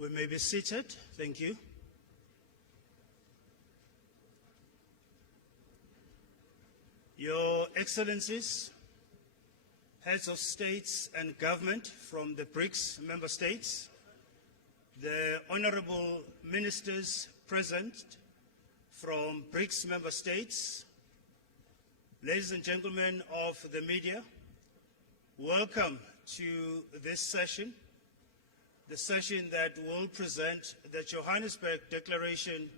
We may be seated. Thank you. Your Excellencies, heads of states and government from the BRICS member states, the honorable ministers present from BRICS member states, ladies and gentlemen of the media, welcome to this session, the session that will present the Johannesburg Declaration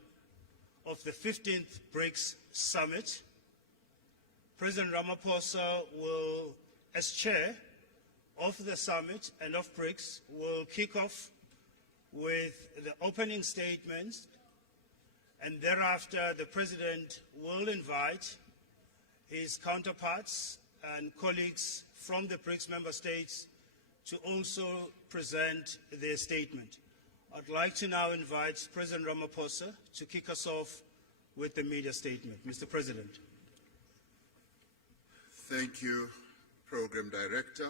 of the 15th BRICS Summit. President Ramaphosa will, as chair of the summit and of BRICS, will kick off with the opening statements, and thereafter the President will invite his counterparts and colleagues from the BRICS member states to also present their statement. I'd like to now invite President Ramaphosa to kick us off with the media statement. Mr. President. Thank you, Program Director,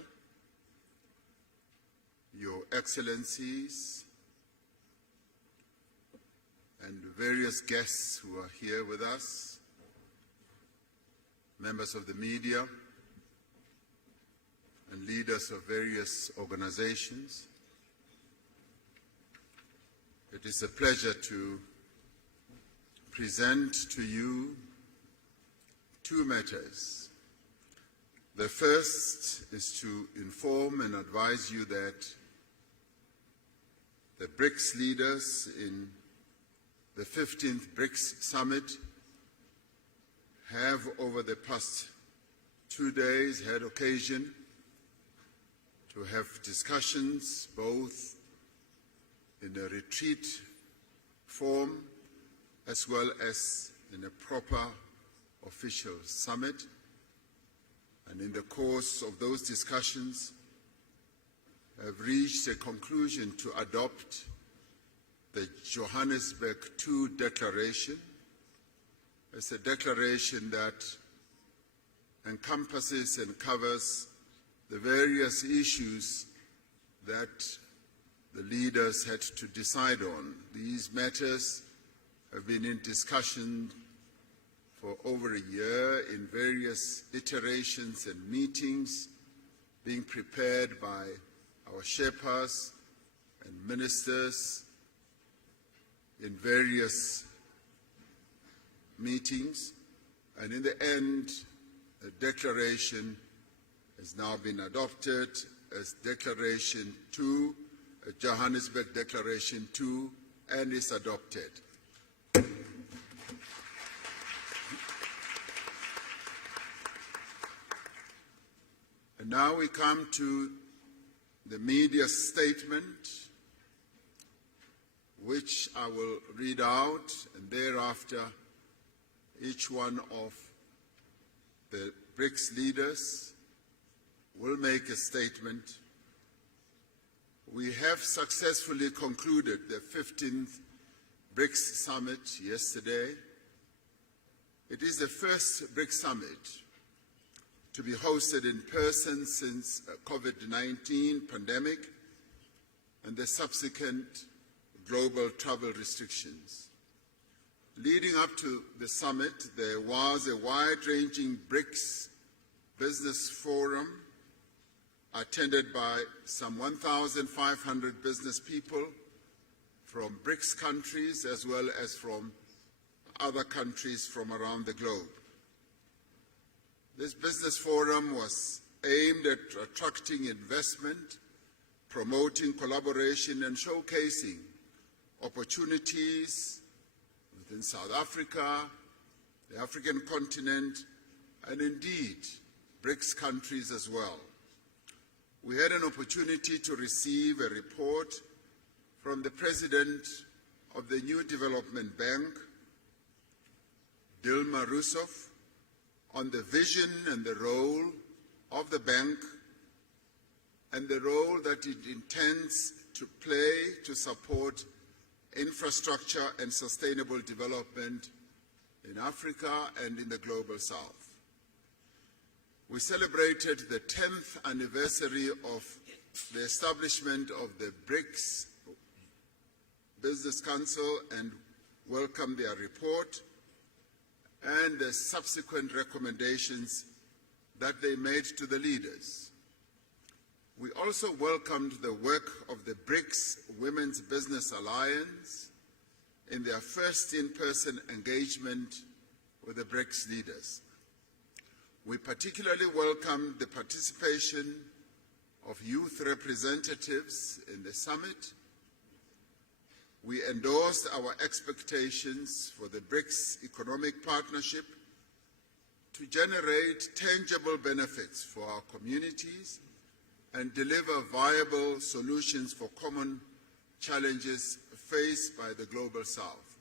Your Excellencies, and various guests who are here with us, members of the media, and leaders of various organizations. It is a pleasure to present to you two matters. The first is to inform and advise you that the BRICS leaders in the 15th BRICS Summit have over the past 2 days had occasion to have discussions both in a retreat form as well as in a proper official summit. And in the course of those discussions, have reached a conclusion to adopt the Johannesburg II Declaration. It's a declaration that encompasses and covers the various issues that the leaders had to decide on. These matters have been in discussion for over a year in various iterations and meetings being prepared by our Sherpas and ministers in various meetings. And in the end, the declaration has now been adopted as Declaration 2, Johannesburg Declaration 2, and is adopted. And now we come to the media statement, which I will read out, and thereafter each one of the BRICS leaders will make a statement. We have successfully concluded the 15th BRICS Summit yesterday. It is the first BRICS Summit to be hosted in person since COVID-19 pandemic and the subsequent global travel restrictions. Leading up to the summit, there was a wide-ranging BRICS business forum attended by some 1,500 business people from BRICS countries as well as from other countries from around the globe. This business forum was aimed at attracting investment, promoting collaboration, and showcasing opportunities within South Africa, the African continent, and indeed BRICS countries as well. We had an opportunity to receive a report from the President of the New Development Bank, Dilma Rousseff, on the vision and the role of the bank and the role that it intends to play to support infrastructure and sustainable development in Africa and in the Global South. We celebrated the 10th anniversary of the establishment of the BRICS Business Council and welcome their report and the subsequent recommendations that they made to the leaders. We also welcomed the work of the BRICS Women's Business Alliance in their first in-person engagement with the BRICS leaders. We particularly welcomed the participation of youth representatives in the summit. We endorsed our expectations for the BRICS economic partnership to generate tangible benefits for our communities and deliver viable solutions for common challenges faced by the Global South.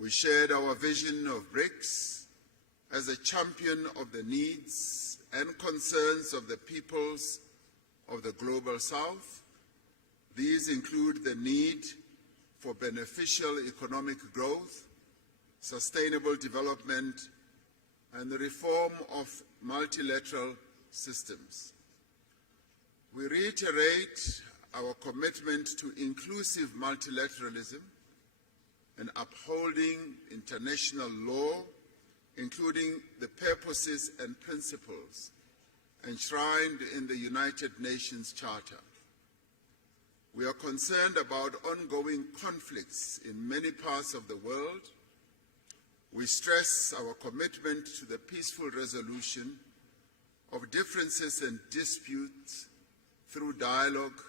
We shared our vision of BRICS as a champion of the needs and concerns of the peoples of the Global South. These include the need for beneficial economic growth, sustainable development, and the reform of multilateral systems. We reiterate our commitment to inclusive multilateralism and upholding international law, including the purposes and principles enshrined in the United Nations Charter. We are concerned about ongoing conflicts in many parts of the world. We stress our commitment to the peaceful resolution of differences and disputes through dialogue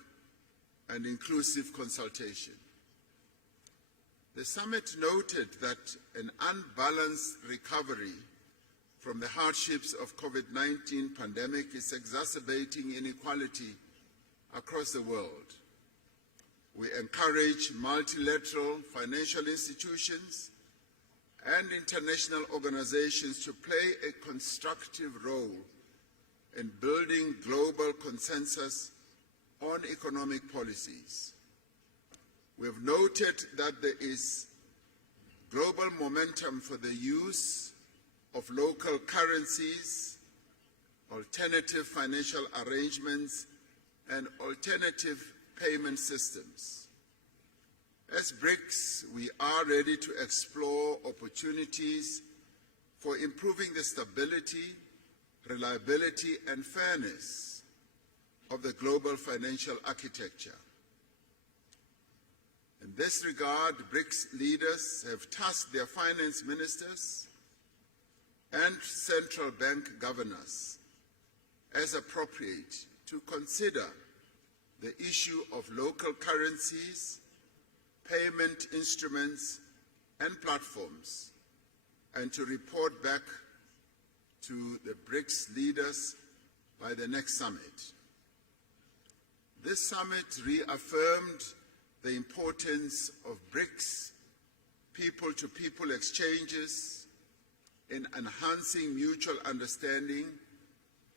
and inclusive consultation. The summit noted that an unbalanced recovery from the hardships of COVID-19 pandemic is exacerbating inequality across the world. We encourage multilateral financial institutions and international organizations to play a constructive role in building global consensus on economic policies. We have noted that there is global momentum for the use of local currencies, alternative financial arrangements, and alternative payment systems. As BRICS, we are ready to explore opportunities for improving the stability, reliability, and fairness of the global financial architecture. In this regard, BRICS leaders have tasked their finance ministers and central bank governors, as appropriate, to consider the issue of local currencies, payment instruments, and platforms, and to report back to the BRICS leaders by the next summit. This summit reaffirmed the importance of BRICS people-to-people exchanges in enhancing mutual understanding,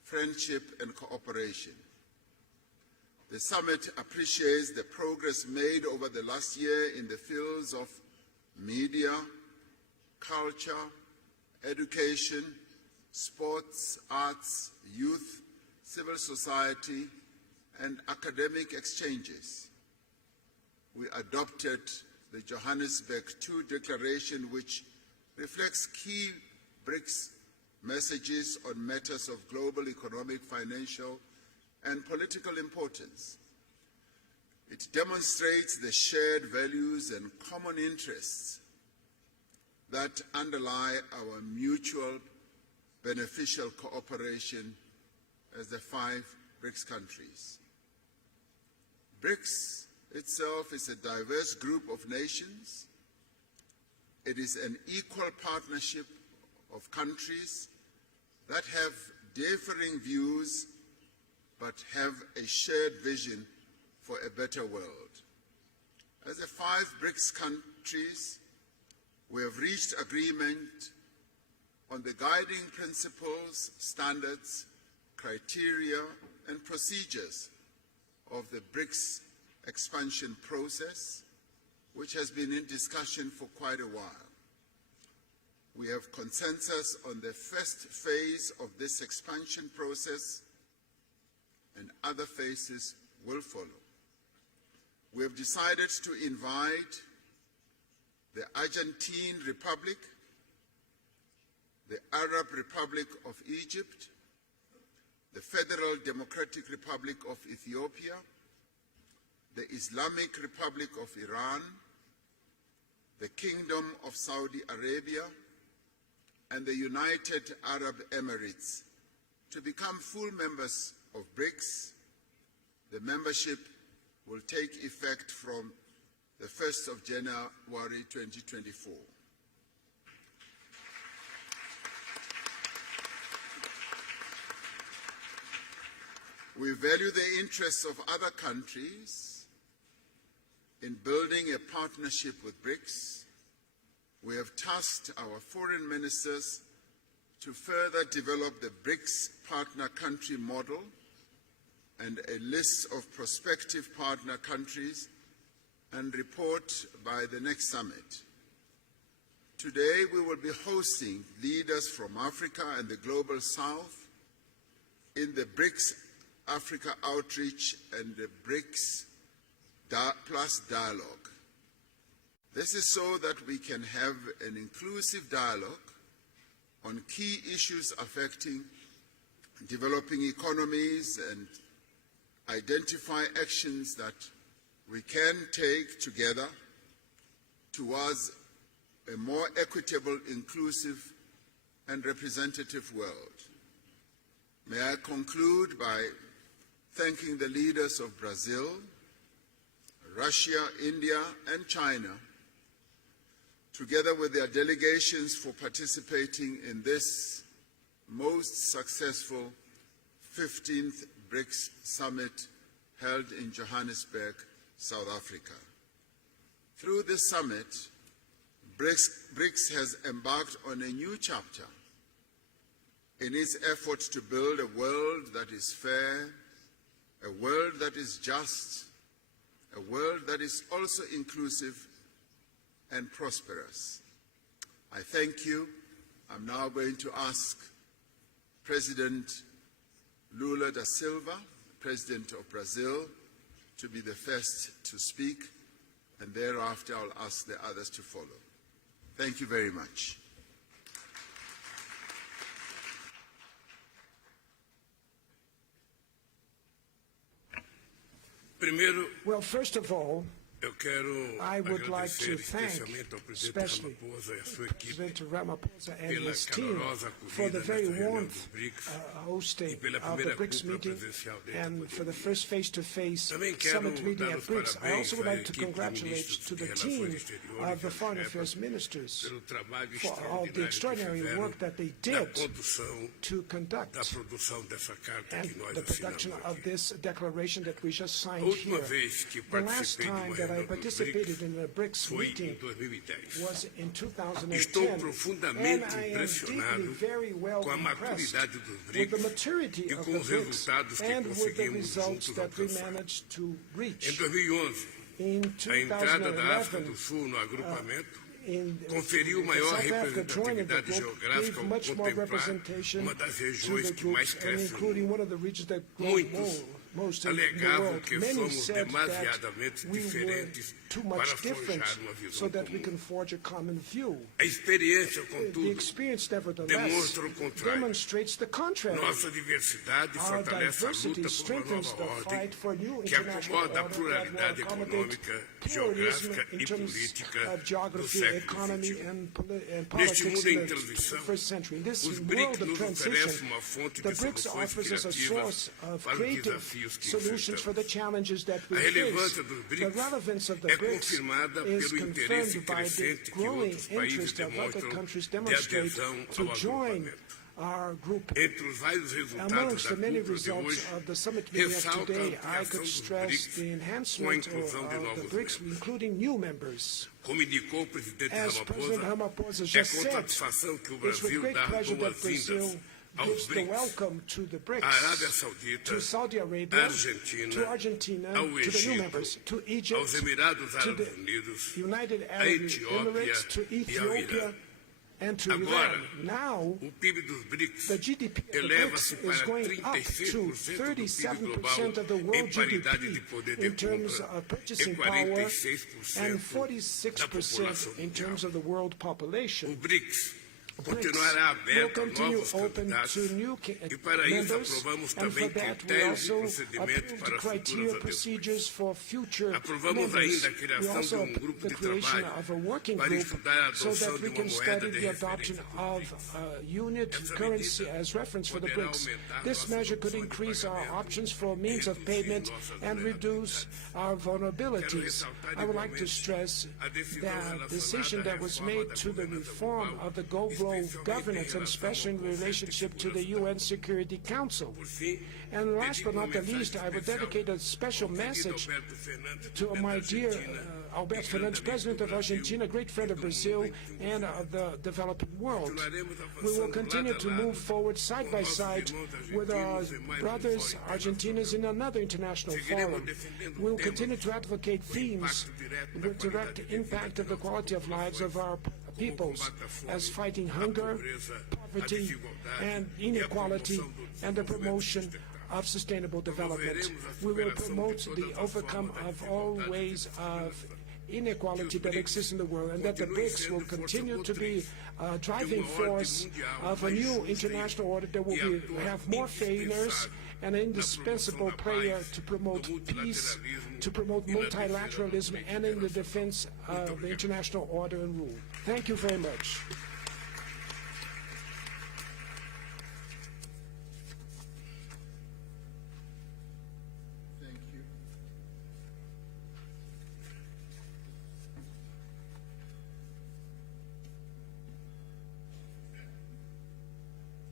friendship, and cooperation. The summit appreciates the progress made over the last year in the fields of media, culture, education, sports, arts, youth, civil society, and academic exchanges. We adopted the Johannesburg II Declaration, which reflects key BRICS messages on matters of global economic, financial, and political importance. It demonstrates the shared values and common interests that underlie our mutual beneficial cooperation as the 5 BRICS countries. BRICS itself is a diverse group of nations. It is an equal partnership of countries that have differing views but have a shared vision for a better world. As the 5 BRICS countries, we have reached agreement on the guiding principles, standards, criteria, and procedures of the BRICS expansion process, which has been in discussion for quite a while. We have consensus on the first phase of this expansion process, and other phases will follow. we have decided to invite the Argentine Republic, the Arab Republic of Egypt, the Federal Democratic Republic of Ethiopia, the Islamic Republic of Iran, the Kingdom of Saudi Arabia, and the United Arab Emirates to become full members of BRICS. The membership will take effect from the 1st of January 2024. We value the interests of other countries in building a partnership with BRICS. We have tasked our foreign ministers to further develop the BRICS partner country model and a list of prospective partner countries and report by the next summit. Today we will be hosting leaders from Africa and the Global South in the BRICS Africa Outreach and the BRICS Plus Dialogue. This is so that we can have an inclusive dialogue on key issues affecting developing economies and identify actions that we can take together towards a more equitable, inclusive, and representative world. May I conclude by thanking the leaders of Brazil, Russia, India, and China, together with their delegations, for participating in this most successful 15th BRICS Summit held in Johannesburg, South Africa. Through this summit, BRICS has embarked on a new chapter in its efforts to build a world that is fair, a world that is just, a world that is also inclusive and prosperous. I thank you. I'm now going to ask President Lula da Silva, President of Brazil, to be the first to speak, and thereafter I'll ask the others to follow. Thank you very much. Well, first of all, I would like to thank especially President Ramaphosa and his team for the very warm hosting of the BRICS meeting and for the first face-to-face summit meeting at BRICS. I also would like to congratulate to the team of the foreign affairs ministers for all the extraordinary work that they did to conduct and the production of this declaration that we just signed here. The last time that I participated in a BRICS meeting was in 2010, and I am deeply, very well impressed with the maturity of the BRICS and with the results that we managed to reach. In 2011, conferiu maior representatividade geográfica ao gave contemplar uma das regiões que mais crescem no mundo. Muitos alegavam que somos demasiadamente diferentes para forjar uma visão comum. A experiência, contudo, demonstra o contrário. Nossa diversidade fortalece a luta por uma nova ordem que acomoda a pluralidade econômica, geográfica e política do século XXI. Neste mundo em transição, os BRICS nos oferecem uma fonte de soluções criativas para os desafios que solutions for the challenges that we a relevância face. dos The BRICS relevance of the é BRICS confirmada is pelo interesse confirmed by the crescente que growing outros países interest of other demonstram countries de demonstrate adesão to ao join agrupamento. our group. Entre os vários resultados Amongst da the many cúpula de results hoje, of the summit meeting of ressalta today, a I ampliação could dos stress BRICS the com a enhancement inclusão de of the novos BRICS, membros. including new members. Como indicou o presidente As President Ramaphosa é just com said, satisfação que o it's with Brasil great dá pleasure that boas-vindas Brazil aos gives the BRICS, welcome to the à Arábia BRICS, Saudita, to Saudi à Arabia, Argentina, to Argentina, ao to the new Egito, members, to Egypt, aos Emirados to Árabes the Unidos, United à Arab Etiópia Emirates, to e ao Irã. Ethiopia, and to Iran. Now, the GDP of the BRICS is going up to 37% of the world GDP in terms of purchasing power and 46% in terms of the world population. BRICS will continue open to new members, and for that we also approved criteria procedures for future members. We also approved the creation of a working group so that we can study the adoption of unit currency as reference for the BRICS. This measure could increase our options for means of payment and reduce our vulnerabilities. I would like to stress that decision that was made to the reform of the global governance, and especially in relationship to the UN Security Council. And last but not the least, I would dedicate a special message to my dear Alberto Fernandes, President of Argentina, great friend of Brazil and of the developing world. We will continue to move forward side by side with our brothers Argentinians in another international forum. We will continue to advocate themes with direct impact of the quality of lives of our peoples, as fighting hunger, poverty, and inequality, and the promotion of sustainable development. We will promote the overcome of all ways of inequality that exists in the world, and that the BRICS will continue to be a driving force of a new international order that will have more fairness and an indispensable player to promote peace, to promote multilateralism, and in the defense of the international order and rule. Thank you very much. Thank you.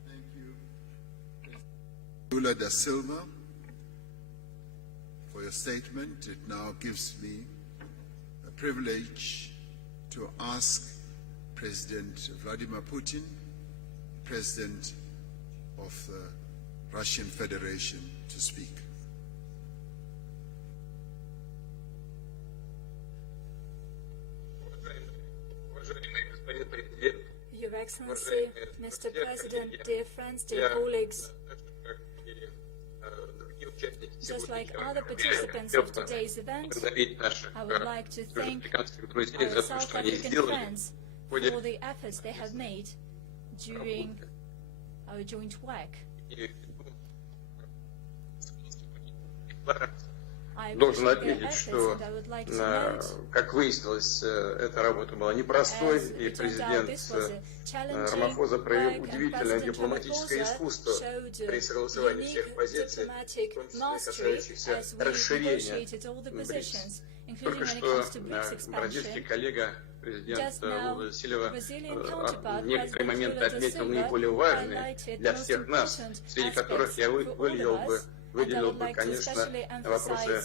Thank you, Lula da Silva, for your statement. It now gives me a privilege to ask President Vladimir Putin, President of the Russian Federation, to speak. Your Excellency, Mr. President, dear friends, dear colleagues, just like other participants of today's event, I would like to thank our South African friends for the efforts they have made during our joint work. Должен отметить, что, как выяснилось, эта работа была непростой, и президент Рамафоза проявил удивительное дипломатическое искусство при согласовании всех позиций, в том числе касающихся расширения BRICS. Только что бразильский коллега, президент Лула да Сильва, в некоторые моменты отметил наиболее важные для всех нас, среди которых я выделил бы, конечно, вопросы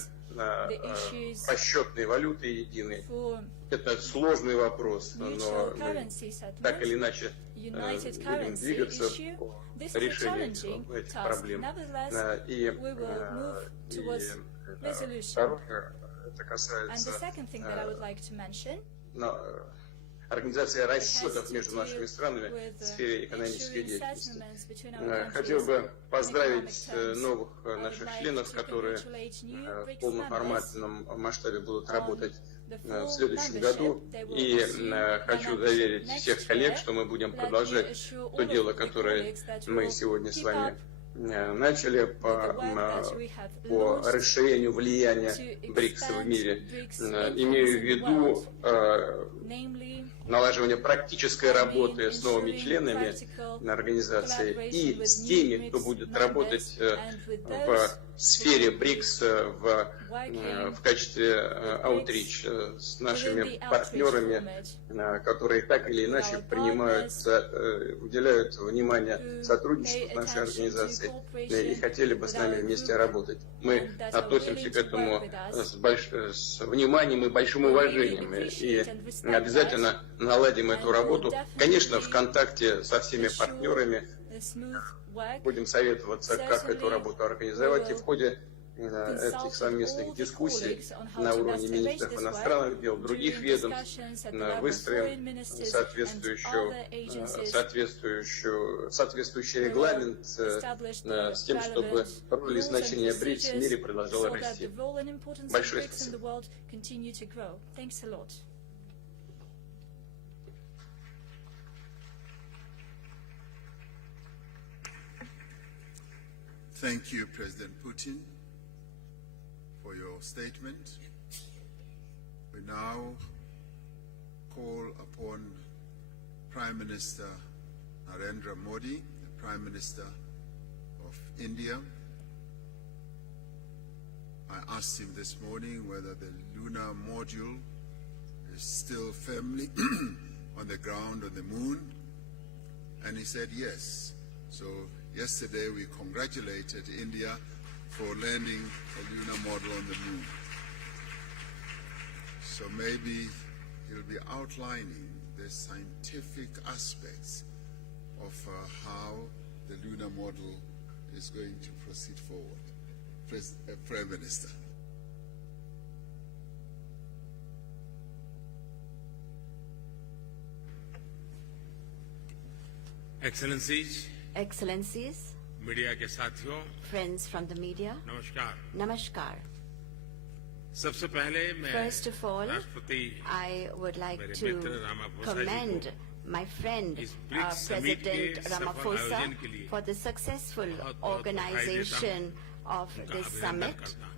расчетной валюты единой. Это сложный вопрос, но мы так или иначе будем двигаться по решению этих проблем. И второе, это касается организация расчетов между нашими странами в сфере экономической деятельности. Хотел бы поздравить новых наших членов, которые в полноформатном масштабе будут работать в следующем году. И хочу заверить всех коллег, что мы будем продолжать то дело, которое мы сегодня с вами начали по расширению влияния БРИКС в мире. Имею в виду налаживание практической работы с новыми членами организации и с теми, кто будет работать в сфере БРИКС в качестве аутрич, с нашими партнерами, которые так или иначе уделяют внимание сотрудничеству с нашей организацией и хотели бы с нами вместе работать. Мы относимся к этому с вниманием и большим уважением и обязательно наладим эту работу. Конечно, в контакте со всеми партнерами будем советоваться, как эту работу организовать, и в ходе этих совместных дискуссий на уровне министров иностранных дел, других ведомств, выстроим соответствующий регламент с тем, чтобы роль и значение БРИКС в мире продолжала расти. Большое спасибо. Thank you, President Putin, for your statement. We now call upon Prime Minister Narendra Modi, the Prime Minister of India. I asked him this morning whether the lunar module is still firmly on the ground on the moon, and he said yes. So yesterday we congratulated India for landing a lunar model on the moon. So maybe he'll be outlining the scientific aspects of how the lunar model is going to proceed forward. Prime Minister. Excellencies, media के साथियों, friends from the media, नमस्कार। Namaskar. सबसे पहले मैं First of all, राष्ट्रपति I would like मेरे to मित्र Ramaphosa ji commend को my friend इस BRICS समिट President के सफल Ramaphosa आयोजन के लिए for the successful बहुत-बहुत बधाई organization of उनका this अभिनंदन summit. करता हूं।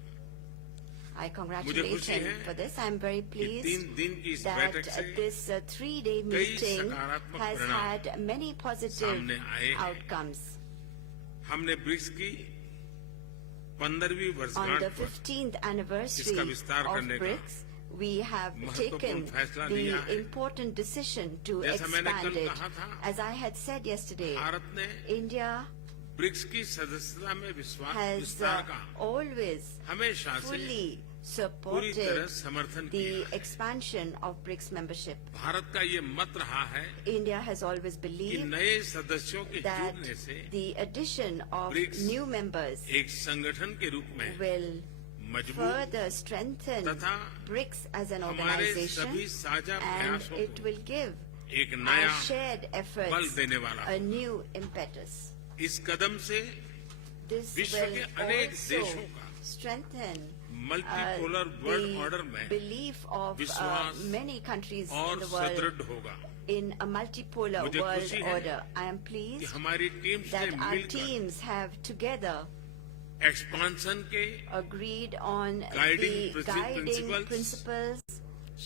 I congratulate खुशी him है for this. I am very कि pleased 3 दिन की इस that बैठक से this three-day कई meeting सकारात्मक has परिणाम had many positive सामने आए हैं। outcomes. हमने ब्रिक्स की 15वीं On वर्षगांठ the पर 15th anniversary इसका विस्तार of करने का BRICS, we have महत्वपूर्ण taken फैसला लिया the है। important decision to जैसा मैंने expand कल it. कहा था, As I had said yesterday, Bharat ने India ब्रिक्स की सदस्यता में has विस्तार का always हमेशा से fully पूरी तरह supported समर्थन किया the है। expansion of BRICS membership. Bharat का ये मत रहा है India has always कि believed नए सदस्यों के that जुड़ने से the addition of BRICS new members एक संगठन के रूप में will मजबूत further strengthen तथा BRICS as an हमारे organization, सभी साझा and प्रयासों it को will give एक our नया shared बल efforts देने वाला a हो। new impetus. इस कदम से This विश्व will के अनेक also देशों का strengthen multipolar world order the में belief of विश्वास many countries in और the world सुदृढ़ होगा। in a multipolar मुझे world खुशी है order. I am कि pleased हमारी टीम्स ने that our मिलकर teams have together एक्सपांशन के agreed on Guiding the guiding principles, principles,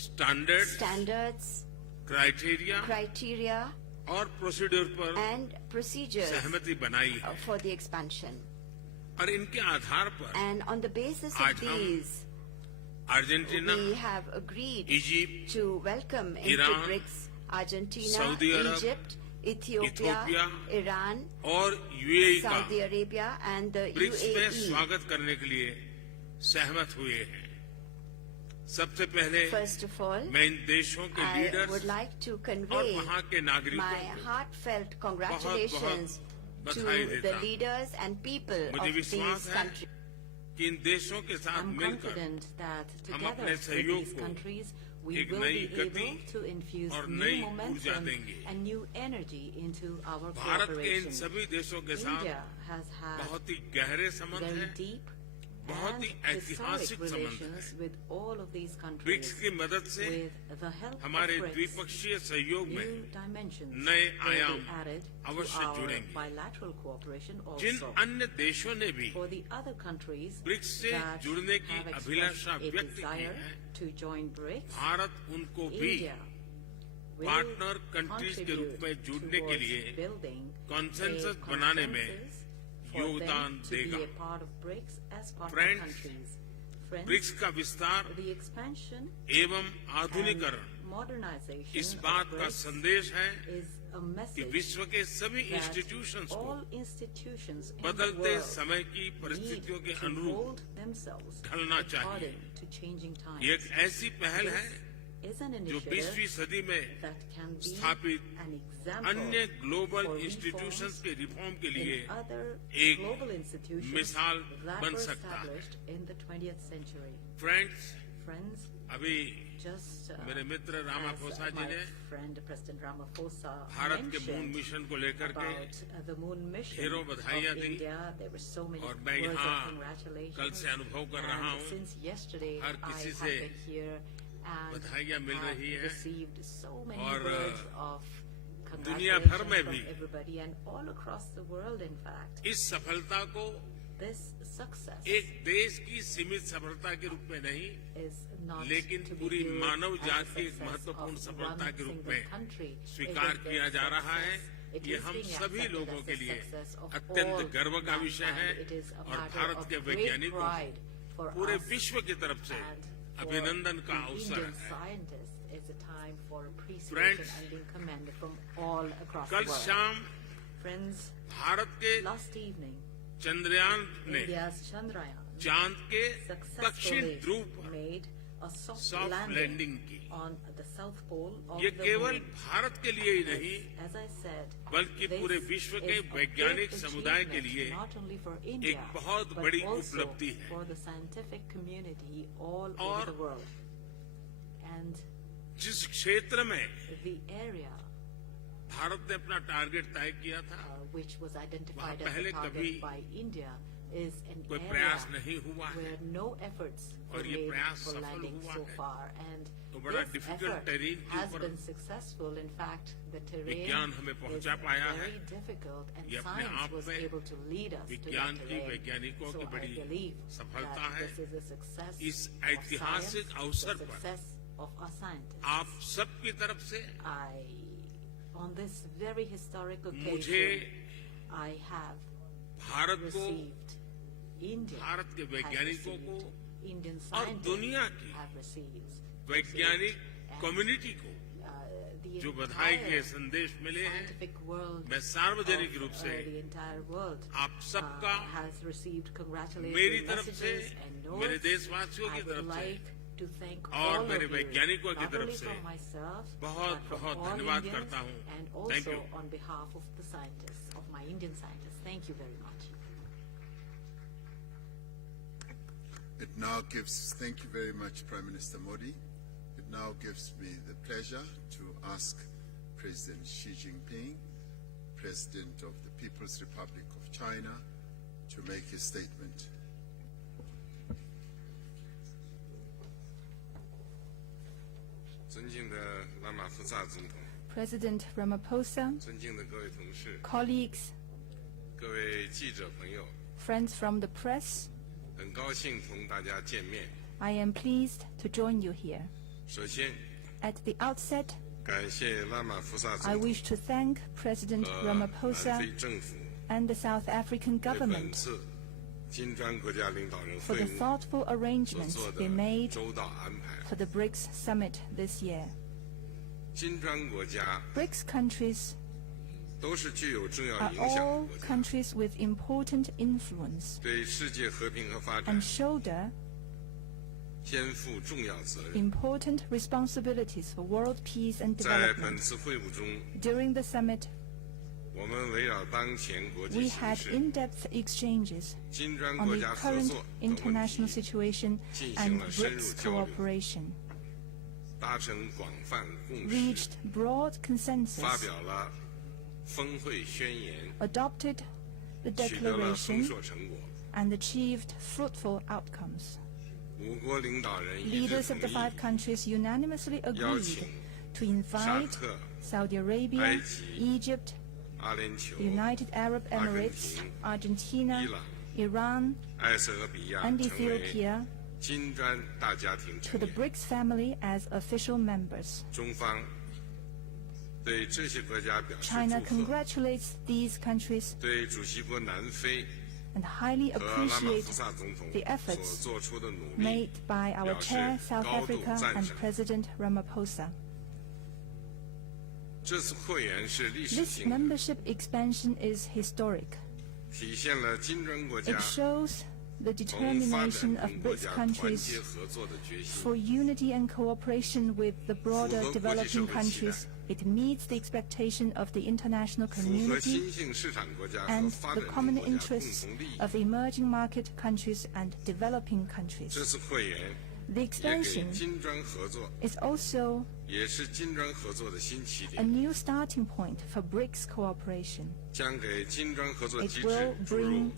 standard standards, criteria criteria, और प्रोसीड्यूर पर and procedures सहमति बनाई है for the expansion. और इनके आधार पर And on the basis of आज हम these, Argentina, we have agreed Egypt, to welcome into Iran, BRICS Argentina, Saudi Arab, Egypt, Ethiopia, Iran, और यूएई का Saudi Arabia, and the BRICS में UAE. स्वागत करने के लिए सहमत हुए हैं। सबसे पहले First of all, मैं इन देशों के I leaders would like to और convey वहाँ के नागरिकों my को heartfelt congratulations to बधाई the देता हूँ। leaders and people मुझे of विश्वास these है countries. कि इन देशों के साथ I'm मिलकर confident that हम together अपने with सहयोग these को countries we एक will नई be गति able to infuse और new नई ऊर्जा momentum देंगे। and new energy into our Bharat के इन cooperation. सभी देशों के साथ India has had बहुत ही गहरे संबंध very हैं। deep बहुत and ही historic ऐतिहासिक संबंध relations हैं। with all of these BRICS countries. की मदद से With the help हमारे of BRICS, द्विपक्षीय सहयोग में new dimensions नए will आयाम be added to अवश्य our जुड़ेंगे। bilateral cooperation जिन also. अन्य देशों ने भी For the other countries BRICS से that जुड़ने की have अभिलाषा expressed a व्यक्त की desire है, to join BRICS, भारत उनको भी India will पार्टनर कंट्रीज के रूप में contribute जुड़ने के towards लिए building consensus a बनाने में consensus for योगदान them to देगा। be a part of BRICS as partner Friends, countries. Friends, BRICS का विस्तार the expansion एवं and आधुनिकरण modernization इस of बात का BRICS संदेश है is a कि message विश्व के सभी that इंस्टीट्यूशंस को all institutions in the बदलते world समय की need परिस्थितियों के to अनुरूप hold themselves ढलना चाहिए। according to changing times. ये एक ऐसी पहल है is an जो initiative 20वीं सदी में that can be स्थापित an example अन्य ग्लोबल for इंस्टीट्यूशंस reforms के रिफॉर्म के लिए in other एक global institutions मिसाल that बन were सकता है। established in the 20th century. Friends, Friends, अभी just मेरे मित्र रामाफोसा as जी my ने friend President Ramaphosa भारत के मून mentioned मिशन को लेकर के about the moon mission ढेरों of बधाइयाँ दी India, there were so many और words मैं of यहाँ congratulations. कल से अनुभव कर रहा And हूँ since yesterday हर I किसी have से been here and बधाइयाँ मिल have रही हैं received so many और words of दुनिया congratulations भर में from भी everybody and all across the world. In fact, इस सफलता को this success एक देश की सीमित सफलता के रूप में नहीं, is not लेकिन to be पूरी viewed मानव as जात the की एक success महत्वपूर्ण of सफलता one के रूप single में country. स्वीकार It is किया the जा रहा है। success. It ये is हम being सभी accepted लोगों as के the लिए success of अत्यंत all गर्व का विषय है mankind. It is a और matter भारत of के great वैज्ञानिकों pride for पूरे us विश्व की तरफ से and for अभिनंदन का the अवसर Indian है। scientists. It's a time for appreciation Friends, and being commended from all across the कल world. शाम Friends, भारत के last evening, चंद्रयान ने India's Chandrayaan चांद के दक्षिण successfully ध्रुव पर made a soft soft landing landing की। on the south pole of ये the केवल moon. भारत के लिए ही नहीं, As I said, बल्कि this पूरे विश्व के is a वैज्ञानिक great समुदाय के achievement, लिए not only for India, बहुत but बड़ी also उपलब्धि है। for the scientific community all और over the world. And जिस क्षेत्र में the area भारत ने अपना टारगेट तय किया था, which was identified वहाँ as पहले a target कभी by India is an कोई area प्रयास नहीं हुआ है where no efforts were और ये made प्रयास for सफल landing हुआ so है। far, and तो बड़ा this difficult effort terrain के has ऊपर been successful. In fact, the terrain विज्ञान हमें is पहुंचा पाया है। very difficult, and ये अपने science आप was में able to lead us to विज्ञान that की, terrain. वैज्ञानिकों So की I बड़ी believe सफलता that है। this is a success इस of ऐतिहासिक science, अवसर the पर success of our scientists. आप सबकी तरफ से On this very historic मुझे occasion, I have भारत को, received, India भारत के has वैज्ञानिकों को received, Indian और scientists दुनिया की have received, वैज्ञानिक and, कम्युनिटी को the जो बधाई के entire संदेश मिले हैं, scientific world मैं सार्वजनिक of, रूप से the entire world आप सबका, has received मेरी congratulatory तरफ से, messages and मेरे notes. देशवासियों की I would तरफ से like to thank और all मेरे of you, वैज्ञानिकों की not तरफ only से from myself, बहुत but from बहुत all धन्यवाद Indians, करता हूँ। and Thank also you. on behalf of the scientists, of my Indian scientists. Thank you very much. It now gives, thank you very much, Prime Minister Modi. It now gives me the pleasure to ask President Xi Jinping, President of the People's Republic of China, to make his statement. President Ramaphosa, colleagues, friends from the press, I am pleased to join you here. At the outset, I wish to thank President Ramaphosa and the South African government for the thoughtful arrangements they made for the BRICS summit this year. BRICS countries are all countries with important influence and shoulder important responsibilities for world peace and development. During the summit, we had in-depth exchanges on the current international situation and BRICS cooperation, reached broad consensus, adopted the declaration, and achieved fruitful outcomes. Leaders of the 5 countries unanimously agreed to invite Saudi Arabia, Egypt, the United Arab Emirates, Argentina, Iran, and Ethiopia to the BRICS family as official members. China congratulates these countries and highly appreciates the efforts made by our chair, South Africa, and President Ramaphosa. This membership expansion is historic. It shows the determination of BRICS countries for unity and cooperation with the broader developing countries. It meets the expectation of the international community and the common interests of emerging market countries and developing countries. The extension is also a new starting point for BRICS cooperation. It will bring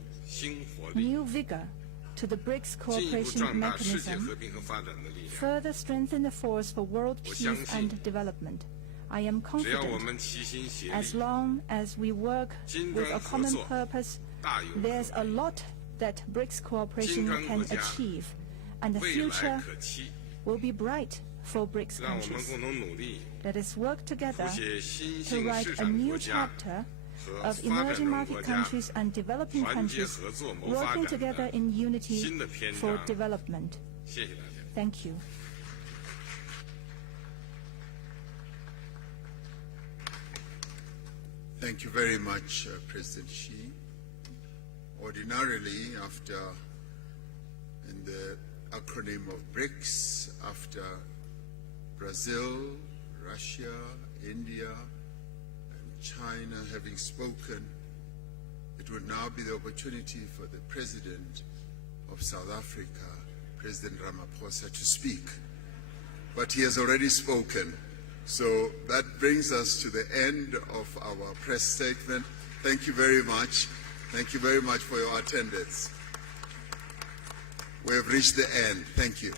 new vigor to the BRICS cooperation mechanism, further strengthen the force for world peace and development. I am confident as long as we work with a common purpose, there's a lot that BRICS cooperation can achieve, and the future will be bright for BRICS countries. Let us work together to write a new chapter of emerging market countries and developing countries working together in unity for development. Thank you. Thank you very much, President Xi. Ordinarily, in the acronym of BRICS, after Brazil, Russia, India, and China having spoken, it would now be the opportunity for the President of South Africa, President Ramaphosa, to speak. But he has already spoken. So that brings us to the end of our press statement. Thank you very much. Thank you very much for your attendance. We have reached the end. Thank you.